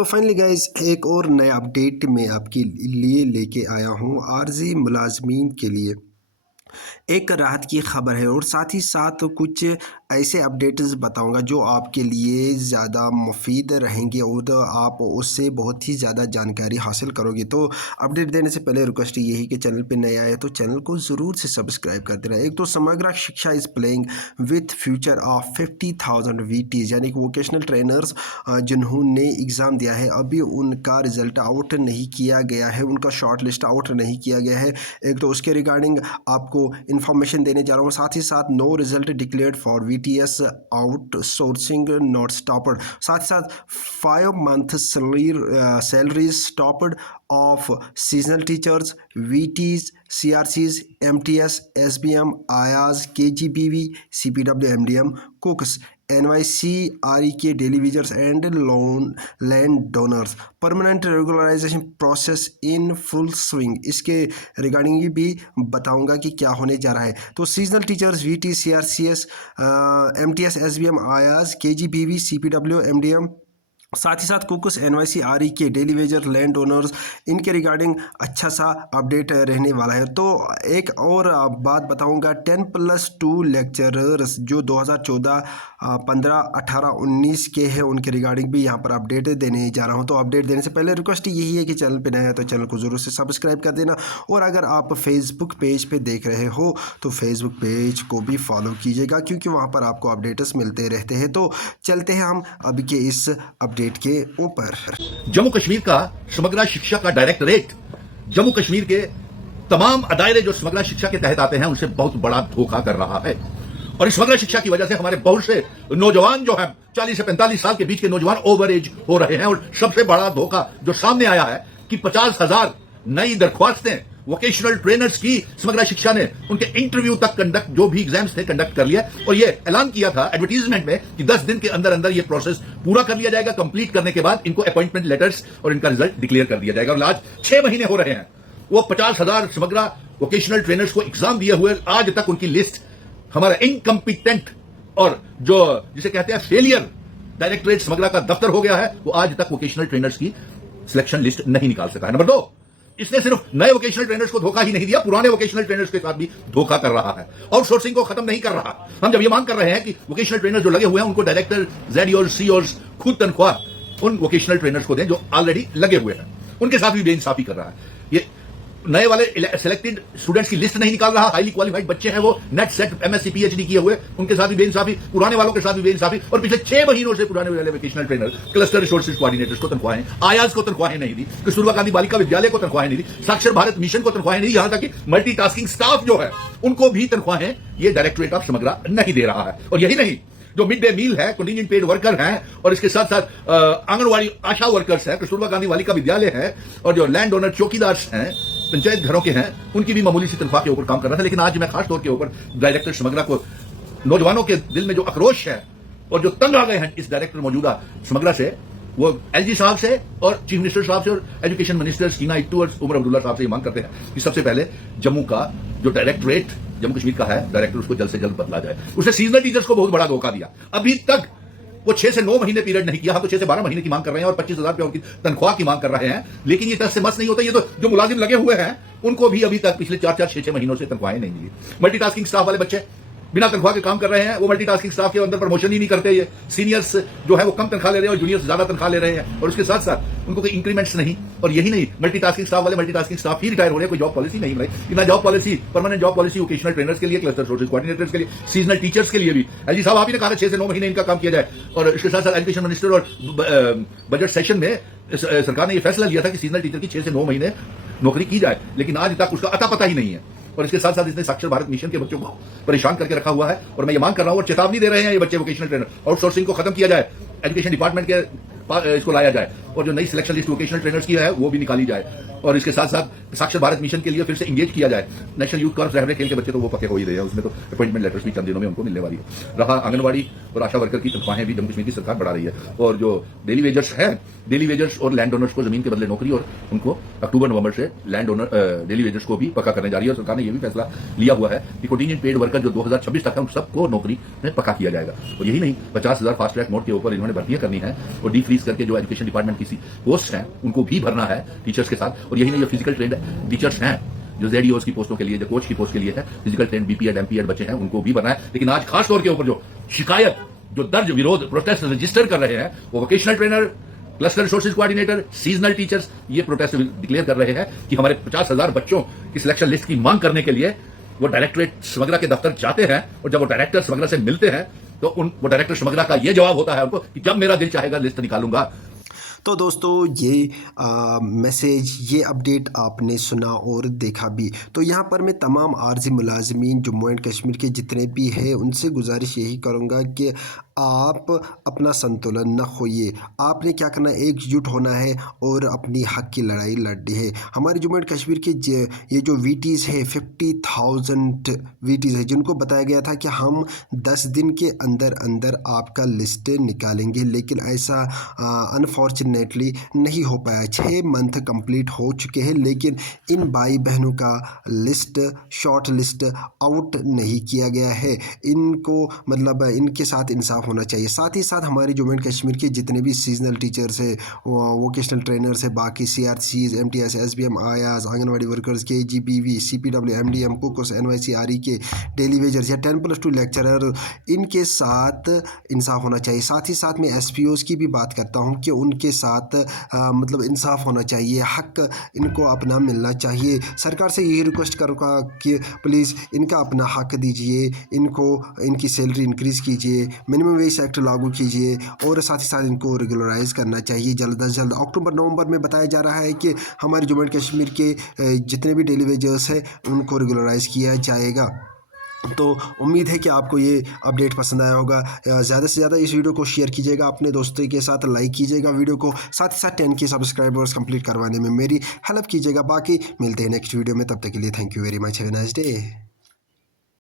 तो finally guys एक और नया अपडेट मैं आपके लिए लेके आया हूँ आरजी मुलाजमीन के लिए। एक राहत की खबर है और साथ ही साथ कुछ ऐसे अपडेट्स बताऊंगा जो आपके लिए ज़्यादा मुफीद रहेंगे और आप उससे बहुत ही ज़्यादा जानकारी हासिल करोगे। तो अपडेट देने से पहले रिक्वेस्ट यही कि चैनल पे नए आए तो चैनल को ज़रूर से सब्सक्राइब कर देना। एक तो समग्र शिक्षा is playing with future of 50,000 VTs यानी कि वोकेशनल ट्रेनर्स जिन्होंने एग्ज़ाम दिया है अभी उनका रिज़ल्ट आउट नहीं किया गया है, उनका शॉर्ट लिस्ट आउट नहीं किया गया है। एक तो उसके रिगार्डिंग आपको इन्फॉर्मेशन देने जा रहा हूँ। साथ ही साथ no result declared for VTS outsourcing not stopped. साथ ही साथ 5 month salaries stopped of seasonal teachers, VTs, CRCs, MTS, SBM, आयाज, KGBV, CPW, MDM, cooks, NYC, REK, daily wagers and loan land donors. Permanent regularisation process in full swing. इसके regarding भी बताऊंगा कि क्या होने जा रहा है। तो seasonal teachers, VT, CRCS, MTS, SBM, आयाज, KGBV, CPW, MDM, साथ ही साथ कुकुस, NYC, REK, daily Vaser, land owners, इनके रिगार्डिंग अच्छा सा अपडेट रहने वाला है। तो एक और बात बताऊंगा 10+2 लेक्चरर्स जो 2014, 15, 18, 19 के हैं उनके रिगार्डिंग भी यहाँ पर अपडेट देने जा रहा हूँ। तो अपडेट देने से पहले रिक्वेस्ट यही है कि चैनल पे नया है तो चैनल को ज़रूर से सब्सक्राइब कर देना और अगर आप फेसबुक पेज पे देख रहे हो तो फेसबुक पेज को भी फॉलो कीजिएगा क्योंकि वहाँ पर आपको अपडेट्स मिलते रहते हैं। तो चलते हैं हम अभी के इस अपडेट के ऊपर। जम्मू कश्मीर का समग्र शिक्षा का डायरेक्टरेट जम्मू कश्मीर के तमाम अदायरे जो समग्र शिक्षा के तहत आते हैं उनसे बहुत बड़ा धोखा कर रहा है और इस समग्र शिक्षा की वजह से हमारे बहुत से नौजवान जो हैं 40 से 45 साल के बीच के नौजवान ओवर एज हो रहे हैं। और सबसे बड़ा धोखा जो सामने आया है कि 50,000 नई दरख्वास्तें वोकेशनल ट्रेनर्स की समग्र शिक्षा ने उनके इंटरव्यू तक कंडक्ट जो भी एग्जाम्स थे कंडक्ट कर लिया और ये ऐलान किया था एडवर्टीजमेंट में कि 10 दिन के अंदर अंदर ये प्रोसेस पूरा कर लिया जाएगा। कंप्लीट करने के बाद इनको अपॉइंटमेंट लेटर्स और इनका रिजल्ट डिक्लेयर कर दिया जाएगा। और आज 6 महीने हो रहे हैं वो 50,000 समग्र वोकेशनल ट्रेनर्स को एग्जाम दिए हुए आज तक उनकी लिस्ट हमारा इनकम्पिटेंट और जो जिसे कहते हैं फेलियर डायरेक्टरेट समग्र का दफ्तर हो गया है वो आज तक वोकेशनल ट्रेनर्स की सिलेक्शन लिस्ट नहीं निकाल सका है। नंबर 2, इसने सिर्फ नए वोकेशनल ट्रेनर्स को धोखा ही नहीं दिया, पुराने वोकेशनल ट्रेनर्स के साथ भी धोखा कर रहा है। आउटसोर्सिंग को खत्म नहीं कर रहा। हम जब ये मांग कर रहे हैं कि वोकेशनल ट्रेनर्स जो लगे हुए हैं उनको डायरेक्टर, ZEOs, CEOs खुद तनख्वाह उन वोकेशनल ट्रेनर्स को दें जो ऑलरेडी लगे हुए हैं, उनके साथ भी बेइंसाफी कर रहा है। ये नए वाले सिलेक्टेड स्टूडेंट्स की लिस्ट नहीं निकाल रहा। हाईली क्वालिफाइड बच्चे हैं वो नेट सेट MSc PhD किए हुए, उनके साथ भी बेइंसाफी, पुराने वालों के साथ भी बेइंसाफी। और पिछले 6 महीनों से पुराने वाले vocational trainer, cluster resources coordinators को तनख्वाहें, आयाज को तनख्वाहें नहीं दी, कस्तूरबा गांधी बालिका विद्यालय को तनख्वाहें नहीं दी, साक्षर भारत मिशन को तनख्वाहें नहीं दी, यहां तक कि मल्टीटास्किंग स्टाफ जो है उनको भी तनख्वाहें ये डायरेक्टरेट ऑफ समग्र नहीं दे रहा है। और यही नहीं, जो मिड डे मील है, कंटीजेंट पेड वर्कर हैं और इसके साथ साथ आंगनवाड़ी आशा वर्कर्स हैं, कस्तूरबा गांधी बालिका विद्यालय है और जो लैंड ओनर चौकीदार हैं, पंचायत घरों के हैं, उनकी भी मामूली सी तनख्वाह के ऊपर काम कर रहा था। लेकिन आज मैं खास तौर के ऊपर डायरेक्टर समग्र को, नौजवानों के दिल में जो आक्रोश है और जो तंग आ गए हैं इस डायरेक्टर मौजूदा समग्र से, वो LG साहब से और चीफ मिनिस्टर साहब से और एजुकेशन मिनिस्टर सीना इट्टू और उमर अब्दुल्ला साहब से ये मांग करते हैं कि सबसे पहले जम्मू का जो डायरेक्टरेट जम्मू कश्मीर का है डायरेक्टर, उसको जल्द से जल्द बदला जाए। उसने सीजनल टीचर्स को बहुत बड़ा धोखा दिया। अभी तक वो 6 से 9 महीने पीरियड नहीं किया, हम तो 6 से 12 महीने की मांग कर रहे हैं और 25,000 रुपये उनकी तनख्वाह की मांग कर रहे हैं। लेकिन ये तरह से मस नहीं होता। ये तो जो मुलाजिम लगे हुए हैं उनको भी अभी तक पिछले 4-4, 6-6 महीनों से तनख्वाहें नहीं मिली। मल्टीटास्किंग स्टाफ वाले बच्चे बिना तनख्वाह के काम कर रहे हैं, वो मल्टीटास्किंग स्टाफ के अंदर प्रमोशन ही नहीं करते। ये सीनियर्स जो है वो कम तनख्वाह ले रहे हैं और जूनियर्स ज्यादा तनख्वाह ले रहे हैं और उसके साथ साथ उनको कोई इंक्रीमेंट्स नहीं। और यही नहीं, मल्टीटास्किंग स्टाफ वाले मल्टीटास्किंग स्टाफ ही रिटायर हो रहे हैं, कोई जॉब पॉलिसी नहीं बनाई। ना job policy, permanent job policy vocational trainers के लिए, क्लस्टर रिसोर्सेज कोऑर्डिनेटर्स के लिए, सीजनल टीचर्स के लिए भी। LG साहब आप ही ने कहा 6 से 9 महीने इनका काम किया जाए। और इसके साथ साथ एजुकेशन मिनिस्टर और बजट सेशन में सरकार ने यह फैसला लिया था कि सीजनल टीचर की 6 से 9 महीने नौकरी की जाए, लेकिन आज तक उसका अता पता ही नहीं है। और इसके साथ साथ इसने साक्षर भारत मिशन के बच्चों को परेशान करके रखा हुआ है। और मैं ये मांग कर रहा हूं और चेतावनी दे रहे हैं ये बच्चे, वोकेशनल ट्रेनर आउटसोर्सिंग को खत्म किया जाए, एजुकेशन डिपार्टमेंट के इसको लाया जाए और जो नई सिलेक्शन लिस्ट वोकेशनल ट्रेनर्स की है वो भी निकाली जाए। और इसके साथ साथ साक्षर भारत मिशन के लिए फिर से इंगेज किया जाए। नेशनल यूथ कॉर्प्स रहने खेल के बच्चे तो वो पक्के हो ही रहे हैं, उसमें तो अपॉइंटमेंट लेटर्स भी चंद दिनों में उनको मिलने वाली है। रहा आंगनबाड़ी और आशा वर्कर की तनख्वाहें भी जम्मू कश्मीर की सरकार बढ़ा रही है, और जो डेली वेजर्स है, डेली वेजर्स और लैंड ओनर्स को जमीन के बदले नौकरी, और उनको अक्टूबर नवंबर से लैंड ओनर डेली वेजर्स को भी पक्का करने जा रही है। और सरकार ने यह भी फैसला लिया हुआ है कि कंटीजेंट पेड वर्कर जो 2026 तक है उन सबको नौकरी में पक्का किया जाएगा। और यही नहीं, 50,000 फास्ट ट्रैक मोड के ऊपर इन्होंने भर्तियां करनी है, और डीफ्रीज करके जो एजुकेशन डिपार्टमेंट की पोस्ट हैं उनको भी भरना है टीचर्स के साथ। और यही नहीं, जो फिजिकल ट्रेंड टीचर्स हैं, जो जेडीओस की पोस्टों के लिए, जो कोच की पोस्ट के लिए है, फिजिकल ट्रेंड बीपीएड एमपीएड बच्चे हैं, उनको भी भरना है। लेकिन आज खास तौर के ऊपर जो शिकायत, जो दर्ज विरोध प्रोटेस्ट रजिस्टर कर रहे हैं, वो vocational trainer, cluster resources coordinator, seasonal teachers ये प्रोटेस्ट डिक्लेयर कर रहे हैं कि हमारे 50,000 बच्चों की सिलेक्शन लिस्ट की मांग करने के लिए वो डायरेक्टरेट समग्रा के दफ्तर जाते हैं, और जब वो डायरेक्टर समग्रा से मिलते हैं तो वो डायरेक्टर समग्रा का ये जवाब होता है उनको कि जब मेरा दिल चाहेगा लिस्ट निकालूंगा। तो दोस्तों ये मैसेज, ये अपडेट आपने सुना और देखा भी। तो यहाँ पर मैं तमाम आर्जी मुलाजमीन जम्मू एंड कश्मीर के जितने भी हैं उनसे गुजारिश यही करूँगा कि आप अपना संतुलन न खोइए। आपने क्या करना है, एकजुट होना है और अपनी हक की लड़ाई लड़नी है। हमारे जम्मू एंड कश्मीर के ये जो वीटीज़ है, 50,000 वीटीज़ है, जिनको बताया गया था कि हम 10 दिन के अंदर अंदर आपका लिस्ट निकालेंगे, लेकिन ऐसा अनफॉर्चुनेटली नहीं हो पाया। 6 मंथ कंप्लीट हो चुके हैं, लेकिन इन भाई बहनों का लिस्ट, शॉर्ट लिस्ट आउट नहीं किया गया है। इनको मतलब इनके साथ इंसाफ होना चाहिए। साथ ही साथ हमारे जम्मू एंड कश्मीर के जितने भी सीजनल टीचर्स है, वोकेशनल ट्रेनर्स है, बाकी CRCs, MTS, SBM, आयाज, anganwadi workers, KGPV, CPW, MDM, कुकोस, NYC, RE के डेली वेजर्स या 10+2 लेक्चरर, इनके साथ इंसाफ होना चाहिए। साथ ही साथ मैं SPOs की भी बात करता हूँ कि उनके साथ मतलब इंसाफ होना चाहिए, हक इनको अपना मिलना चाहिए। सरकार से यही रिक्वेस्ट करूँगा कि प्लीज़ इनका अपना हक दीजिए, इनको इनकी सैलरी इंक्रीज़ कीजिए, मिनिमम वेज एक्ट लागू कीजिए, और साथ ही साथ इनको रेगुलराइज करना चाहिए जल्द अज जल्द। अक्टूबर नवंबर में बताया जा रहा है कि हमारे जम्मू एंड कश्मीर के जितने भी डेली वेजर्स हैं उनको रेगुलराइज किया जाएगा। तो उम्मीद है कि आपको ये अपडेट पसंद आया होगा। ज़्यादा से ज़्यादा इस वीडियो को शेयर कीजिएगा, अपने दोस्तों के साथ लाइक कीजिएगा वीडियो को, साथ ही साथ 10K सब्सक्राइबर्स कंप्लीट करवाने में मेरी हेल्प कीजिएगा। बाकी मिलते हैं नेक्स्ट वीडियो में, तब तक के लिए thank you very much, have a nice day.